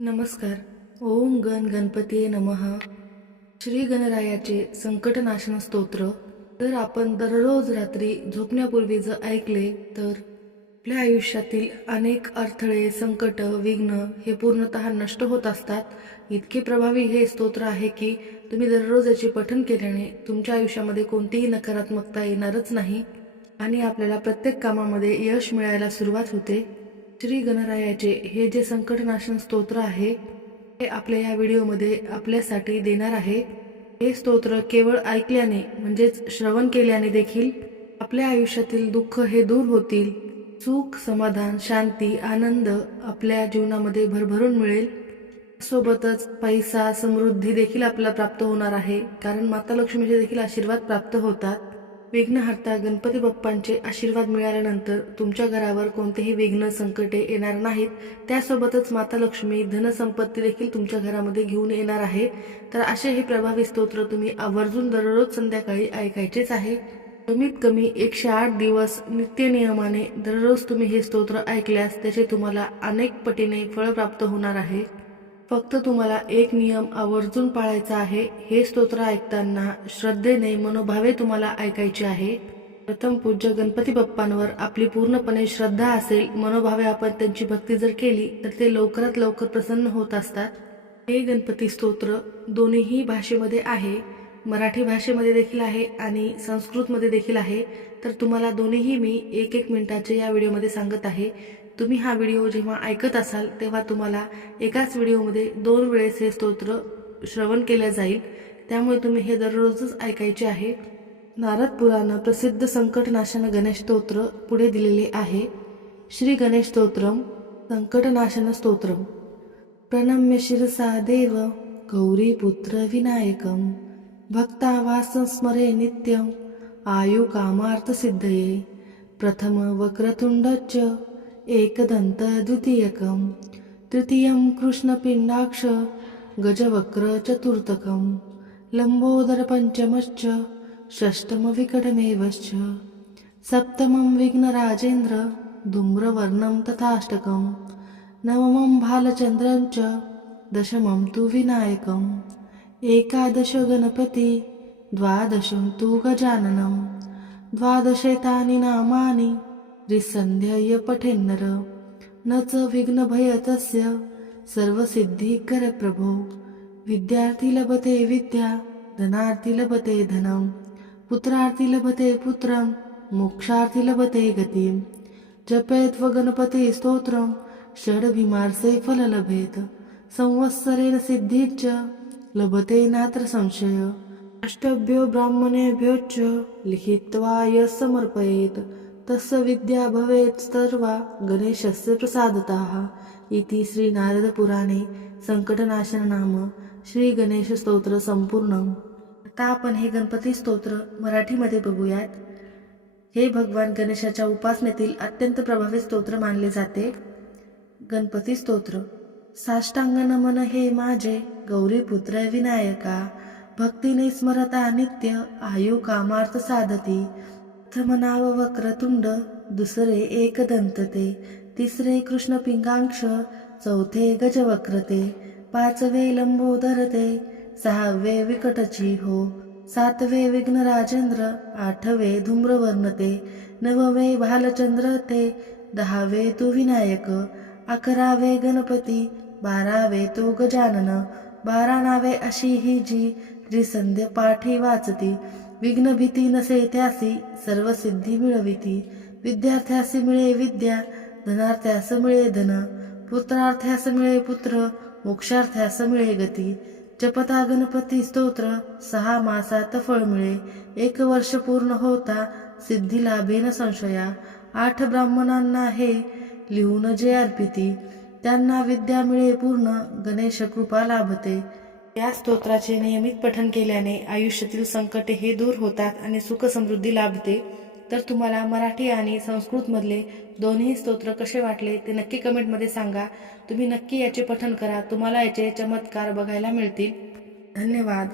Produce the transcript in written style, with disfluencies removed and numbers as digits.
नमस्कार. ओम गण गणपतीये नमः. श्री गणरायाचे संकटनाशन स्तोत्र जर आपण दररोज रात्री झोपण्यापूर्वी जर ऐकले तर आपल्या आयुष्यातील अनेक अडथळे, संकट, विघ्न हे पूर्णतः नष्ट होत असतात. इतके प्रभावी हे स्तोत्र आहे की तुम्ही दररोज याचे पठण केल्याने तुमच्या आयुष्यामध्ये कोणतीही नकारात्मकता येणारच नाही आणि आपल्याला प्रत्येक कामामध्ये यश मिळायला सुरुवात होते. श्री गणरायाचे हे जे संकटनाशन स्तोत्र आहे हे आपल्या या व्हिडिओमध्ये आपल्यासाठी देणार आहे. हे स्तोत्र केवळ ऐकल्याने म्हणजेच श्रवण केल्याने देखील आपल्या आयुष्यातील दुःख हे दूर होतील. सुख, समाधान, शांती, आनंद आपल्या जीवनामध्ये भरभरून मिळेल. सोबतच पैसा, समृद्धी देखील आपल्याला प्राप्त होणार आहे, कारण माता लक्ष्मीचे देखील आशीर्वाद प्राप्त होतात. विघ्नहर्ता गणपती बाप्पांचे आशीर्वाद मिळाल्यानंतर तुमच्या घरावर कोणतेही विघ्न, संकटे येणार नाहीत. त्यासोबतच माता लक्ष्मी धनसंपत्ती देखील तुमच्या घरामध्ये घेऊन येणार आहे. तर असे हे प्रभावी स्तोत्र तुम्ही आवर्जून दररोज संध्याकाळी ऐकायचेच आहे. कमीत कमी 108 दिवस नित्य नियमाने दररोज तुम्ही हे स्तोत्र ऐकल्यास त्याचे तुम्हाला अनेक पटीने फळ प्राप्त होणार आहे. फक्त तुम्हाला एक नियम आवर्जून पाळायचा आहे. हे स्तोत्र ऐकताना श्रद्धेने, मनोभावे तुम्हाला ऐकायचे आहे. प्रथम पूज्य गणपती बाप्पांवर आपली पूर्णपणे श्रद्धा असेल, मनोभावे आपण त्यांची भक्ती जर केली तर ते लवकरात लवकर प्रसन्न होत असतात. हे गणपती स्तोत्र दोन्हीही भाषेमध्ये आहे. मराठी भाषेमध्ये देखील आहे आणि संस्कृतमध्ये देखील आहे. तर तुम्हाला दोन्हीही मी 1-1 मिनिटाचे या व्हिडिओमध्ये सांगत आहे. तुम्ही हा व्हिडिओ जेव्हा ऐकत असाल तेव्हा तुम्हाला एकाच व्हिडिओमध्ये 2 वेळेस हे स्तोत्र श्रवण केले जाईल. त्यामुळे तुम्ही हे दररोजच ऐकायचे आहे. नारद पुराण प्रसिद्ध संकटनाशन गणेश स्तोत्र पुढे दिलेले आहे. श्री गणेश स्तोत्रम संकटनाशन स्तोत्रम. प्रणम्य शिरसा देव गौरीपुत्र विनायकम भक्तावासं स्मरे नित्यं आयु कामार्थ सिद्धये. प्रथम वक्रतुंडच्च एकदंत द्वितीयकं तृतीयं कृष्णपिंडाक्ष गजवक्र चतुर्थकं लंबोदर पंचमश्च षष्ठम विकटमेवश्च सप्तमं विघ्नराजेन्द्र धूम्रवर्णं तथाष्टकं नवमं भालचन्द्रं च दशमं तु विनायकम् एकादश गणपति द्वादशं तु गजाननं द्वादशेतानि नामानि त्रिसन्ध्यय पठेन्नर न च विघ्नभय तस्य सर्वसिद्धिकर प्रभो. विद्यार्थी लभते विद्या धनार्थी लभते धनं पुत्रार्थी लभते पुत्रं मोक्षार्थी लभते गतिं. जपेत्व गणपती स्तोत्रं षड्भिमार्से फल लभेत संवत्सरेण सिद्धिश्च लभते नात्र संशय. अष्टभ्यो ब्राह्मणेभ्योच्च लिखित्वा य समर्पयेत् तस्य विद्या भवेत् सर्वा गणेशस्य प्रसादतः. इति श्री नारद पुराणे संकटनाशन नाम श्री गणेश स्तोत्र संपूर्णम. आता आपण हे गणपती स्तोत्र मराठीमध्ये बघूयात. हे भगवान गणेशाच्या उपासनेतील अत्यंत प्रभावी स्तोत्र मानले जाते. गणपती स्तोत्र. साष्टांग नमन हे माझे गौरीपुत्र विनायका भक्तीने स्मरता नित्य आयु कामार्थ साधती. प्रथम नाव वक्रतुंड दुसरे एकदंत ते तिसरे कृष्ण पिंगाक्ष चौथे गजवक्रते पाचवे लंबोदर ते सहावे विकटची हो सातवे विघ्नराजेंद्र आठवे धूम्रवर्ण ते नववे भालचंद्र ते दहावे तू विनायक 11वे गणपती 12वे तो गजानन 12 नावे अशी ही जी त्रिसंध्य पाठी वाचती. विघ्न भीती नसे त्यासी सर्व सिद्धी मिळविती. विद्यार्थ्यास मिळे विद्या धनार्थ्यास मिळे धन पुत्रार्थ्यास मिळे पुत्र मोक्षार्थ्यास मिळे गती. जपता गणपती स्तोत्र 6 मासात फळ मिळे 1 वर्ष पूर्ण होता सिद्धी लाभेन संशया. 8 ब्राह्मणांना हे लिहून जे अर्पिती त्यांना विद्या मिळे पूर्ण गणेश कृपा लाभते. या स्तोत्राचे नियमित पठण केल्याने आयुष्यातील संकटे हे दूर होतात आणि सुख समृद्धी लाभते. तर तुम्हाला मराठी आणि संस्कृतमधले दोन्ही स्तोत्र कसे वाटले ते नक्की कमेंटमध्ये सांगा. तुम्ही नक्की याचे पठण करा. तुम्हाला याचे चमत्कार बघायला मिळतील. धन्यवाद.